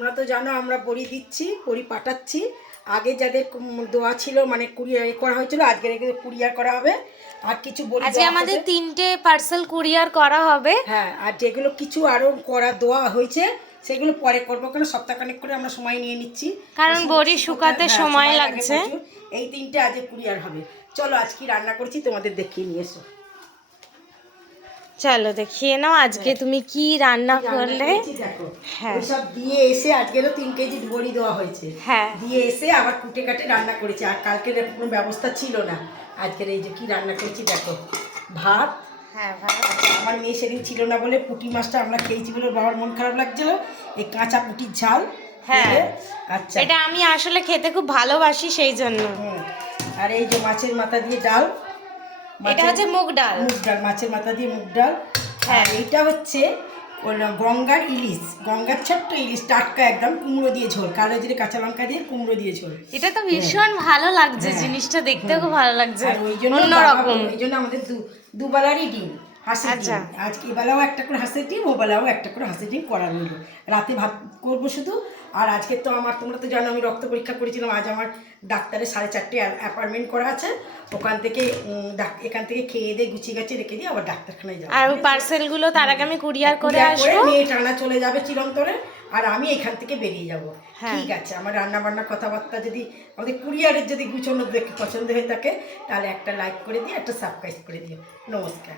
তোমরা তো জানো আমরা বড়ি দিচ্ছি, বড়ি পাঠাচ্ছি। আগে যাদের দোয়া ছিল মানে কুরিয়ার করা হয়েছিল, আজকে কুরিয়ার করা হবে। আর কিছু বড়ি আজকে আমাদের 3টে পার্সেল কুরিয়ার করা হবে। হ্যাঁ, আর যেগুলো কিছু আরও করা দোয়া হয়েছে সেগুলো পরে করবো, কেন সপ্তাহখানেক করে আমরা সময় নিয়ে নিচ্ছি, কারণ বড়ি শুকাতে সময় লাগছে। এই 3টে আজকে কুরিয়ার হবে। চলো আজ কি রান্না করছি তোমাদের দেখিয়ে নিয়ে এসো। চলো দেখিয়ে নাও আজকে তুমি কি রান্না করলে। হ্যাঁ, সব দিয়ে এসে আজকেরও 3 কেজি বড়ি দেওয়া হয়েছে। হ্যাঁ, দিয়ে এসে আবার কুটে কাটে রান্না করেছি। আর কালকের কোনো ব্যবস্থা ছিল না, আজকের এই যে কি রান্না করেছি দেখো। ভাত, হ্যাঁ ভাত। আমার মেয়ে সেদিন ছিল না বলে পুঁটি মাছটা আমরা খেয়েছি বলে বাবার মন খারাপ লাগছিল। এই কাঁচা পুঁটির ঝাল। হ্যাঁ, আচ্ছা, এটা আমি আসলে খেতে খুব ভালোবাসি সেই জন্য। আর এই যে মাছের মাথা দিয়ে ডাল, এটা হচ্ছে মুগ ডাল। মুগ ডাল, মাছের মাথা দিয়ে মুগ ডাল। হ্যাঁ, এইটা হচ্ছে গঙ্গার ইলিশ, গঙ্গার ছোট্ট ইলিশ, টাটকা একদম, কুমড়ো দিয়ে ঝোল, কালো জিরে কাঁচা লঙ্কা দিয়ে কুমড়ো দিয়ে ঝোল। এটা তো ভীষণ ভালো লাগছে, জিনিসটা দেখতে খুব ভালো লাগছে, অন্যরকম। ওই জন্য আমাদের দুবেলারই ডিম, হাঁসের ডিম। আজকে এবেলাও একটা করে হাঁসের ডিম, ওবেলাও একটা করে হাঁসের ডিম করা রইল। রাতে ভাত করবো শুধু। আর আজকে তো আমার, তোমরা তো জানো আমি রক্ত পরীক্ষা করেছিলাম। আজ আমার ডাক্তারের 4:30 অ্যাপয়েন্টমেন্ট করা আছে। ওখান থেকে এখান থেকে খেয়ে দিয়ে গুছিয়ে গেছে রেখে দিয়ে আবার ডাক্তারখানায় যাবো। আর পার্সেলগুলো তার আগে আমি কুরিয়ার করে আসবো। মেয়ে টানা চলে যাবে চিরন্তরে, আর আমি এখান থেকে বেরিয়ে যাব। ঠিক আছে, আমার রান্না বান্নার কথাবার্তা যদি আমাদের কুরিয়ারের যদি গুছানো দেখে পছন্দ হয়ে থাকে, তাহলে একটা লাইক করে দিয়ে একটা সাবস্ক্রাইব করে দিও। নমস্কার।